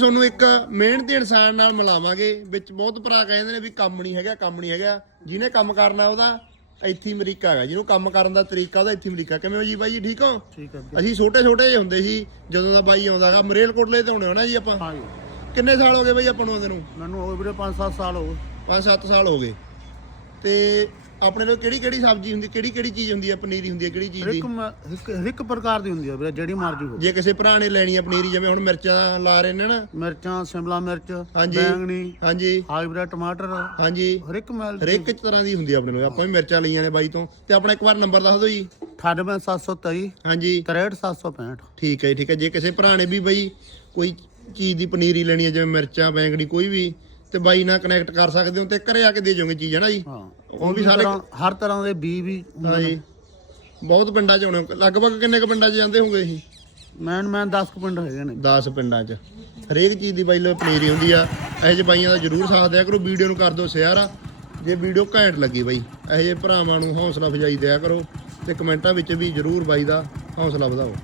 ਤੁਹਾਨੂੰ ਇੱਕ ਮਿਹਨਤੀ ਇਨਸਾਨ ਨਾਲ ਮਿਲਾਵਾਂਗੇ। ਵਿੱਚ ਬਹੁਤ ਭਰਾ ਕਹਿੰਦੇ ਨੇ ਵੀ ਕੰਮ ਨਹੀਂ ਹੈਗਾ ਕੰਮ ਨਹੀਂ ਹੈਗਾ। ਜਿਹਨੇ ਕੰਮ ਕਰਨਾ ਉਹਦਾ ਇੱਥੇ ਅਮਰੀਕਾ ਹੈਗਾ। ਜਿਹਨੂੰ ਕੰਮ ਕਰਨ ਦਾ ਤਰੀਕਾ ਉਹਦਾ ਇੱਥੇ ਅਮਰੀਕਾ। ਕਿਵੇਂ ਹੋ ਜੀ ਬਾਈ ਜੀ ਠੀਕ ਹੋ? ਠੀਕ ਹੈ ਅਸੀਂ ਛੋਟੇ ਛੋਟੇ ਜਿਹੇ ਹੁੰਦੇ ਸੀ ਜਦੋਂ ਦਾ ਬਾਈ ਆਉਂਦਾਗਾ ਮਰੇਲਕੋਟਲੇ ਤੇ ਹੋਣੇ ਹੋ ਨਾ ਜੀ ਆਪਾਂ? ਹਾਂ ਜੀ ਕਿੰਨੇ ਸਾਲ ਹੋ ਗਏ ਬਾਈ ਆਪਾਂ ਨੂੰ ਆਉਂਦੇ ਨੂੰ? ਮੈਨੂੰ ਹੋ ਵੀਰੇ 5-7 ਸਾਲ ਹੋ ਗਏ। 5-7 ਸਾਲ ਹੋ ਗਏ। ਤੇ ਆਪਣੇ ਕੋਲ ਕਿਹੜੀ ਕਿਹੜੀ ਸਬਜ਼ੀ ਹੁੰਦੀ ਕਿਹੜੀ ਕਿਹੜੀ ਚੀਜ਼ ਹੁੰਦੀ ਹੈ ਪਨੀਰੀ ਹੁੰਦੀ ਹੈ ਕਿਹੜੀ ਚੀਜ਼ ਹਰ ਦੀ? ਇੱਕ ਇੱਕ ਹਰ ਇੱਕ ਪ੍ਰਕਾਰ ਦੀ ਹੁੰਦੀ ਹੈ ਵੀਰੇ ਜਿਹੜੀ ਮਰਜ਼ੀ ਹੋ ਜੇ ਕਿਸੇ ਭਰਾ ਨੇ ਲੈਣੀ ਹੈ ਪਨੀਰੀ ਜਿਵੇਂ ਹੁਣ ਮਿਰਚਾਂ ਲਾ ਰਹੇ ਨੇ ਨਾ। ਮਿਰਚਾਂ ਸ਼ਿਮਲਾ ਮਿਰਚ ਹਾਂਜੀ। ਬੈਂਗਣੀ ਹਾਂਜੀ। ਹਾਈਬ੍ਰਿਡ ਟਮਾਟਰ ਹਾਂਜੀ। ਹਰ ਇੱਕ ਮਿਲ ਹਰੇਕ ਤਰ੍ਹਾਂ ਦੀ ਹੁੰਦੀ ਆ ਆਪਣੇ ਕੋਲ ਆਪਾਂ ਵੀ ਮਿਰਚਾਂ ਲਈਆਂ ਨੇ ਬਾਈ ਤੋਂ। ਤੇ ਆਪਣਾ ਇੱਕ ਵਾਰ ਨੰਬਰ ਦੱਸ ਦਿਓ ਜੀ। 98723 ਹਾਂਜੀ। 63765 ਠੀਕ ਹੈ ਠੀਕ ਹੈ। ਜੇ ਕਿਸੇ ਭਰਾ ਨੇ ਵੀ ਬਾਈ ਕੋਈ ਚੀਜ਼ ਦੀ ਪਨੀਰੀ ਲੈਣੀ ਹੈ ਜਿਵੇਂ ਮਿਰਚਾਂ ਬੈਂਗਣੀ ਕੋਈ ਵੀ ਤੇ ਬਾਈ ਨਾਲ ਕਨੈਕਟ ਕਰ ਸਕਦੇ ਹੋ ਤੇ ਘਰੇ ਆ ਕੇ ਦੇ ਜਾਓਗੇ ਚੀਜ਼ ਹੈ ਨਾ ਜੀ? ਹਾਂ ਉਹ ਵੀ ਸਾਰੇ ਹਰ ਤਰ੍ਹਾਂ ਦੇ ਬੀ ਵੀ ਹਾਂਜੀ। ਬਹੁਤ ਪਿੰਡਾਂ 'ਚ ਹੋਣੇ ਲਗਭਗ ਕਿੰਨੇ ਕੁ ਪਿੰਡਾਂ 'ਚ ਜਾਂਦੇ ਹੋਗੇ ਇਹ ਮੈਨ ਮੈਨ 10 ਕੁ ਪਿੰਡ ਹੈਗੇ ਨੇ। 10 ਪਿੰਡਾਂ 'ਚ। ਹਰੇਕ ਚੀਜ਼ ਦੀ ਬਾਈ ਲੋ ਪਨੀਰੀ ਹੁੰਦੀ ਆ। ਇਹੋ ਜਿਹੇ ਬਾਈਆਂ ਦਾ ਜਰੂਰ ਸਾਥ ਦਿਆ ਕਰੋ ਵੀਡੀਓ ਨੂੰ ਕਰ ਦਿਓ ਸ਼ੇਅਰ ਆ। ਜੇ ਵੀਡੀਓ ਘੈਂਟ ਲੱਗੀ ਬਾਈ ਇਹੋ ਜਿਹੇ ਭਰਾਵਾਂ ਨੂੰ ਹੌਸਲਾ ਅਫਜਾਈ ਦਿਆ ਕਰੋ ਤੇ ਕਮੈਂਟਾਂ ਵਿੱਚ ਵੀ ਜਰੂਰ ਬਾਈ ਦਾ ਹੌਸਲਾ ਵਧਾਓ।